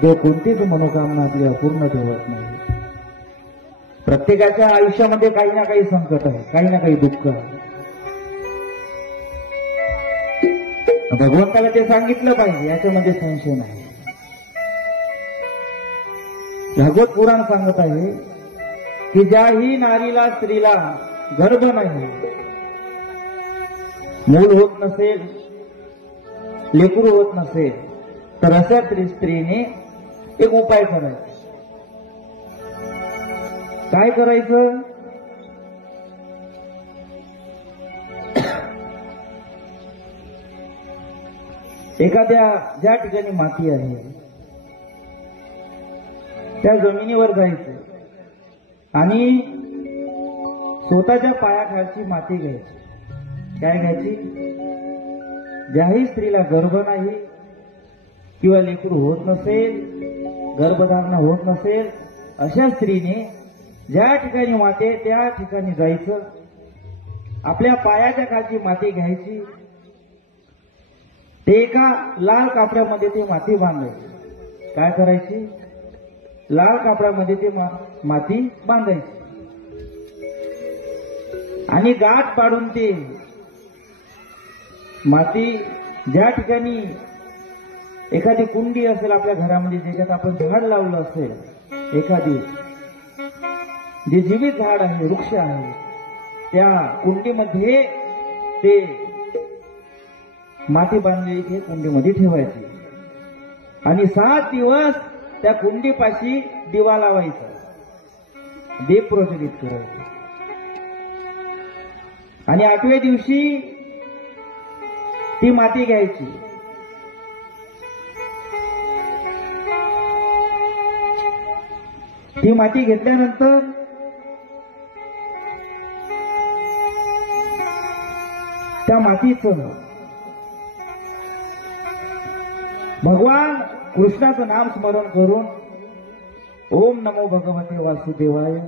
देव कोणतीच मनोकामना आपली अपूर्ण ठेवत नाही. प्रत्येकाच्या आयुष्यामध्ये काही ना काही संकट आहे, काही ना काही दुःख आहे. भगवंताला ते सांगितलं पाहिजे, याच्यामध्ये संशय नाही. भागवत पुराण सांगत आहे की ज्याही नारीला स्त्रीला गर्भ नाही, मूल होत नसेल, लेकरू होत नसेल, तर अशा स्त्रीने एक उपाय करायचा. काय करायचं? एखाद्या ज्या ठिकाणी माती आहे त्या जमिनीवर जायचं आणि स्वतःच्या पायाखालची माती घ्यायची. काय घ्यायची? ज्याही स्त्रीला गर्भ नाही किंवा लेकरू होत नसेल, गर्भधारणा होत नसेल, अशा स्त्रीने ज्या ठिकाणी माती आहे त्या ठिकाणी जायचं. आपल्या पायाच्या खालची माती घ्यायची. ते एका लाल कापडामध्ये ते माती बांधायची. काय करायची? लाल कापडामध्ये ते माती बांधायची आणि गाठ पाडून ते माती ज्या ठिकाणी एखादी कुंडी असेल आपल्या घरामध्ये, ज्याच्यात आपण झाड लावलं असेल, एखादी जे जीवित झाड आहे, वृक्ष आहे, त्या कुंडीमध्ये ते माती बांधलेली ते कुंडीमध्ये ठेवायची आणि 7 दिवस त्या कुंडीपाशी दिवा लावायचा, दीप प्रज्वलित करायचा आणि 8व्या दिवशी ती माती घ्यायची. ती माती घेतल्यानंतर त्या मातीचं भगवान कृष्णाचं नाम स्मरण करून ओम नमो भगवते वासुदेवाय,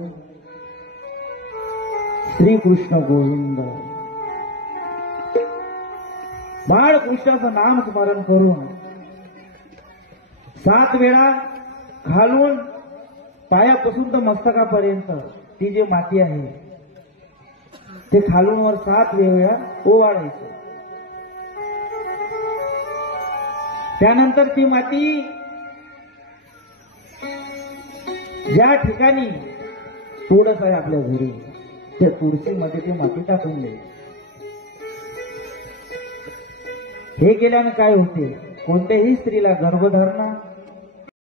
श्रीकृष्ण गोविंद, बाळकृष्णाचं नाम स्मरण करून 7 वेळा घालून पायापासून तर मस्तकापर्यंत ती जी माती आहे ते खालून वर 7 वेळा ओवाळायचं. त्यानंतर ती माती ज्या ठिकाणी तुळस आहे आपल्या घरी, त्या तुळशीमध्ये ती माती टाकून द्यायची. हे केल्याने काय होते? कोणत्याही स्त्रीला गर्भधारणा